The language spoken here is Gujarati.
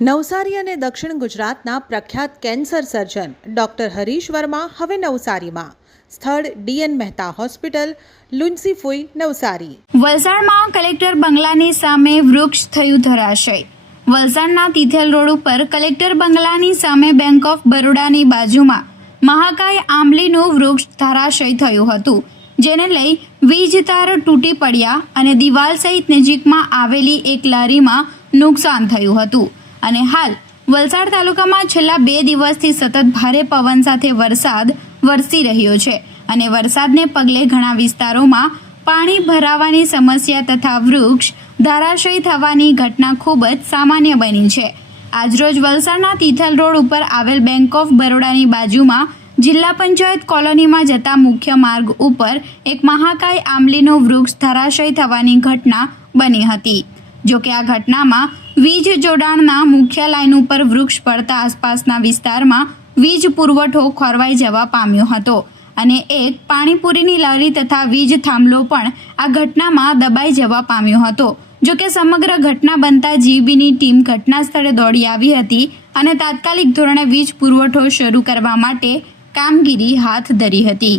નવસારી અને દક્ષિણ ગુજરાતના પ્રખ્યાત cancer surgeon doctor Harish Verma હવે નવસારીમાં. સ્થળ ડીએન મહેતા હોસ્પિટલ લુન્સીફુઈ નવસારી. વલસાડમાં કલેક્ટર બંગલાની સામે વૃક્ષ થયું ધરાશય. વલસાડના તિથલ રોડ ઉપર કલેક્ટર બંગલાની સામે બેંક ઓફ બરોડાની બાજુમાં મહાકાય આંબલીનું વૃક્ષ ધરાશય થયું હતું, જેને લઈ વીજ તાર તૂટી પડ્યા અને દિવાલ સહિત નજીકમાં આવેલી એક લારીમાં નુકસાન થયું હતું. અને હાલ, વલસાડ તાલુકામાં છેલ્લા બે દિવસથી સતત ભારે પવન સાથે વરસાદ વરસી રહ્યો છે અને વરસાદને પગલે ઘણા વિસ્તારોમાં પાણી ભરાવાની સમસ્યા તથા વૃક્ષ ધારાશયી થવાની ઘટના ખૂબ જ સામાન્ય બની છે. આજરોજ વલસાડના તિથલ રોડ ઉપર આવેલ બેંક ઓફ બરોડાની બાજુમાં જિલ્લા પંચાયત કોલોનીમાં જતા મુખ્ય માર્ગ ઉપર એક મહાકાય આંબલીનું વૃક્ષ ધરાશય થવાની ઘટના બની હતી. જો કે આ ઘટનામાં વીજ જોડાણના મુખ્ય લાઇન ઉપર વૃક્ષ પડતા આસપાસના વિસ્તારમાં વીજ પુરવઠો ખોરવાઈ જવા પામ્યો હતો અને એક પાણીપુરીની લારી તથા વીજ થાંભલો પણ આ ઘટનામાં દબાઈ જવા પામ્યો હતો. જો કે સમગ્ર ઘટના બનતા જીબીની ટીમ ઘટના સ્થળે દોડી આવી હતી અને તાત્કાલિક ધોરણે વીજ પુરવઠો શરૂ કરવા માટે કામગીરી હાથ ધરી હતી.